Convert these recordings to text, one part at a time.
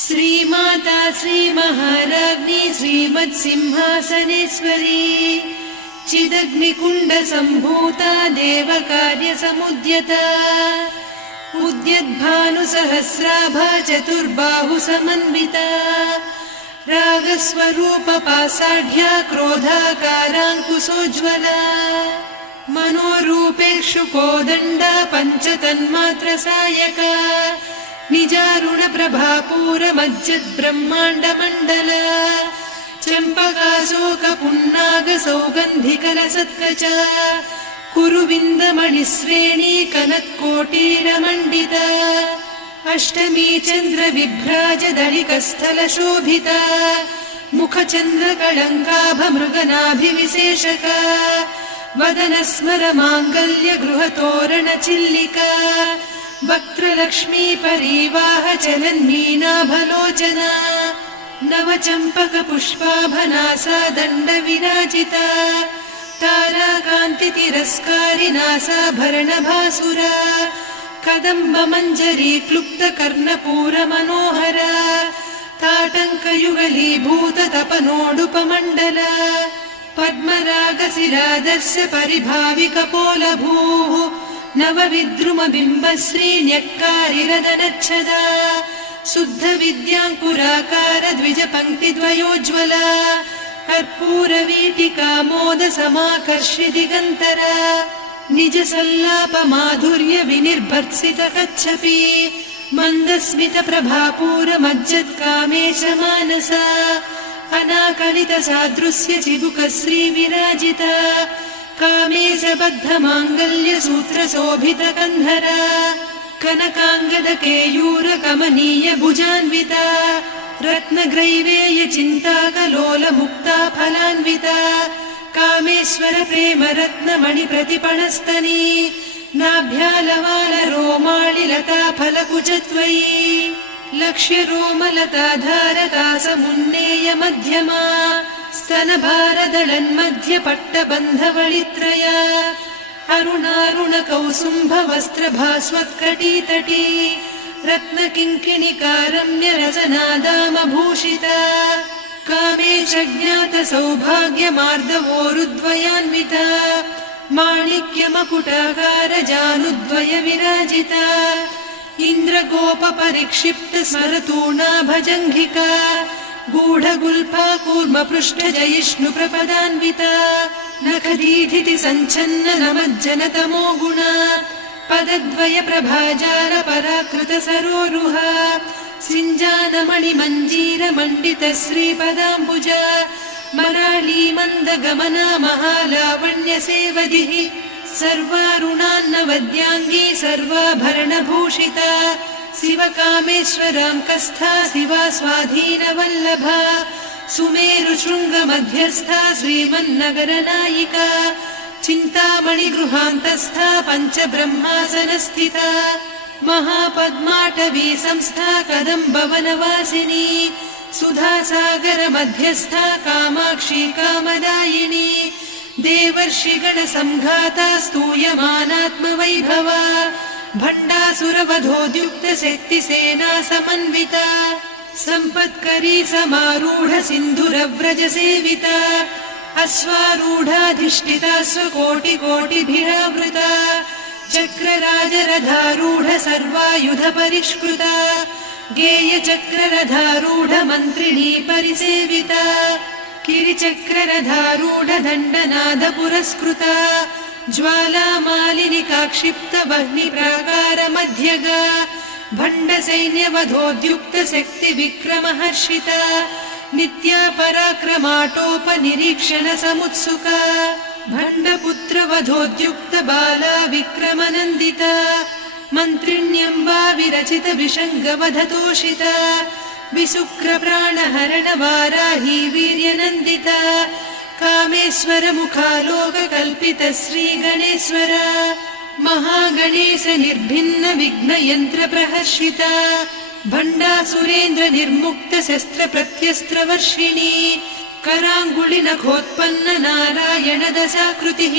श्रीमाता श्रीमहाराज्ञी श्रीमत्सिंहासनेश्वरी चिदग्निकुण्डसम्भूता देवकार्यसमुद्यता उद्यद्भानुसहस्राभा चतुर्बाहुसमन्विता रागस्वरूपपासाढ्या क्रोधाकाराङ्कुशोज्ज्वला मनोरूपेक्षु कोदण्डा पञ्चतन्मात्रसायका निजारुणप्रभापूरमज्जद्ब्रह्माण्डमण्डला चम्पकाशोकपुन्नागसौगन्धिकलसत्कचा कुरुविन्दमणिश्रेणी कनत्कोटीरमण्डिता अष्टमी चन्द्रविभ्राजदलिकस्थलशोभिता मुखचन्द्रकळङ्काभमृगनाभिविशेषका वदनस्मरमाङ्गल्यगृहतोरणचिल्लिका वक्त्रलक्ष्मी परीवाहचलन्मीनाभलोचना नवचम्पकपुष्पाभनासा दण्डविराजिता ताराकान्तितिरस्कारिनासाभरणभासुरा कदम्बमञ्जरी क्लुप्तकर्णपूरमनोहरा ताटङ्कयुगलीभूततपनोडुपमण्डला पद्मरागशिरादर्श परिभाविकपोलभूः नवविद्रुमबिम्बश्रीन्यक्कारिरदनच्छदा शुद्धविद्याङ्कुराकार द्विजपङ्क्तिद्वयोज्ज्वला कर्पूरवीटिकामोदसमाकर्षि दिगन्तरा निजसल्लापमाधुर्यविनिर्भर्त्सितकच्छपि मन्दस्मितप्रभापूरमज्जत्कामेशमानसा अनाकलितसादृश्यचिबुकश्रीविराजिता कामेशबद्धमाङ्गल्यसूत्रशोभितकन्धरा कनकाङ्गदकेयूरकमनीयभुजान्विता रत्नग्रैवेयचिन्ताकलोलमुक्ता फलान्विता कामेश्वरप्रेमरत्नमणिप्रतिपणस्तनी नाभ्यालवालरोमाळिलता फलकुचत्वयी लक्ष्यरोमलताधारकासमुन्नेयमध्यमा स्तनभारदळन्मध्यपट्टबन्धवळित्रया अरुणारुणकौसुम्भवस्त्रभास्वत्कटीतटी रत्नकिङ्किणिकारम्यरसनादामभूषिता कामेशज्ञातसौभाग्यमार्दवोरुद्वयान्विता माणिक्यमकुटाकारजानुद्वयविराजिता इन्द्रगोपपरिक्षिप्तस्मरतूणाभजङ्घिका गूढगुल्फा कूर्मपृष्ठजयिष्णुप्रपदान्विता नखदीधितिसञ्छन्ननमज्जनतमो गुणा पदद्वयप्रभाजालपराकृतसरोरुहा सिञ्जानमणिमञ्जीरमण्डितश्रीपदाम्बुजा मराळीमन्दगमना महालावण्यसेवधिः सर्वारुणान्नवद्याङ्गी सर्वाभरणभूषिता शिवकामेश्वराङ्कस्था शिवा स्वाधीनवल्लभा सुमेरुशृङ्गमध्यस्था श्रीमन्नगरनायिका चिन्तामणिगृहान्तस्था पञ्चब्रह्मासनस्थिता महापद्माटवी संस्था कदम्बवनवासिनी सुधासागरमध्यस्था कामाक्षी कामदायिनी देवर्षिगणसंघाता स्तूयमानात्मवैभवा भण्डासुरवधोद्युक्तशक्तिसेना समन्विता सम्पत्करी समारूढ सिन्धुरव्रजसेविता अश्वारूढाधिष्ठिता स्वकोटिकोटिभिरावृता चक्रराजरथारूढ सर्वायुधपरिष्कृता गेयचक्ररथारूढ मन्त्रिणी परिसेविता किरिचक्ररथारूढ दण्डनाद पुरस्कृता ज्वालामालिनिकाक्षिप्तवह्निप्राकारमध्यगा भण्डसैन्यवधोद्युक्तशक्तिविक्रमहर्षिता नित्या पराक्रमाटोपनिरीक्षणसमुत्सुका भण्डपुत्रवधोद्युक्तबाला विक्रमनन्दिता मन्त्रिण्यम्बा विरचितविषङ्गवधतोषिता विशुक्रप्राणहरणवाराही वीर्यनन्दिता कामेश्वरमुखालोककल्पितश्रीगणेश्वरा महागणेशनिर्भिन्नविघ्नयन्त्रप्रहर्षिता भण्डासुरेन्द्रनिर्मुक्तशस्त्रप्रत्यस्त्रवर्षिणी कराङ्गुलिनखोत्पन्न नारायणदशाकृतिः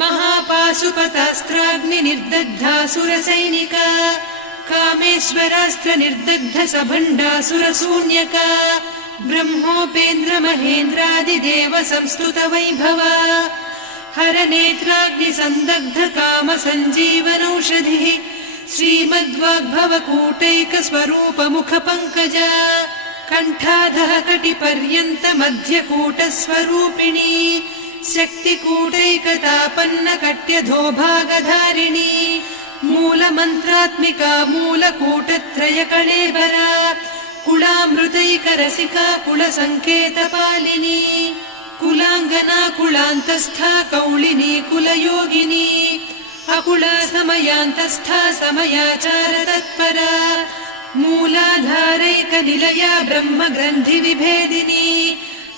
महापाशुपतास्त्राग्निर्दग्धासुरसैनिका कामेश्वरास्त्रनिर्दग्धसभण्डासुरशून्यका ब्रह्मोपेन्द्रमहेन्द्रादिदेव संस्तुतवैभवा हरनेत्राग्निसन्दग्धकामसञ्जीवनौषधिः श्रीमद्वाग्भवकूटैकस्वरूपमुखपङ्कजा कण्ठाधः कटिपर्यन्तमध्यकूटस्वरूपिणी शक्तिकूटैकतापन्नकट्यधोभागधारिणी मूलमन्त्रात्मिका मूलकूटत्रयकळेबरा कुलामृतैकरसिका कुलसङ्केतपालिनी कुलाङ्गना कुलान्तस्था कौलिनी कुलयोगिनी अकुला समयान्तस्था समयाचारतत्परा मूलाधारैकनिलया ब्रह्मग्रन्थिविभेदिनी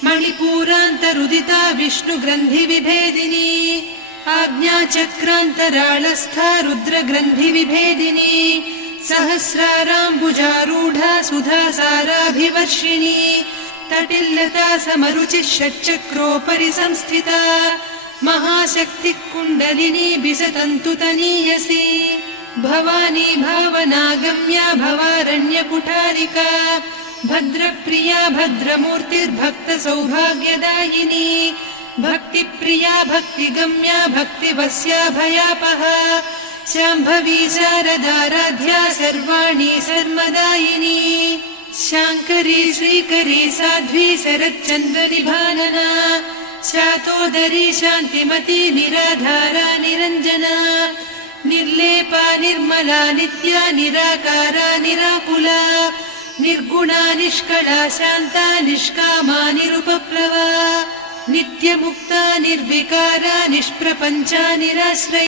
मणिपूरान्तरुदिता विष्णुग्रन्थिविभेदिनी आज्ञाचक्रान्तराळस्था रुद्रग्रन्थिविभेदिनी सहस्राराम्बुजारूढा सुधासाराभिवर्षिणी तटिल्लता समरुचिः षट्चक्रोपरि संस्थिता महाशक्तिः कुण्डलिनी बिसतन्तुतनीयसी भवानी भावनागम्या भवारण्यकुठारिका भद्रप्रिया भद्रमूर्तिर्भक्तसौभाग्यदायिनी भक्तिप्रिया भक्तिगम्या भक्तिवस्या भयापहा शाम्भवी शारदाराध्या सर्वाणि सर्वदायिनी शाङ्करी श्रीकरी साध्वी शरच्चन्द्रनिभानना शातोदरी शान्तिमती निराधारा निरञ्जना निर्लेपा निर्मला नित्या निराकारा निराकुला निर्गुणा निष्कला शान्ता निष्कामा निरुपप्लवा नित्यमुक्ता निर्विकारा निष्प्रपञ्चा निराश्रया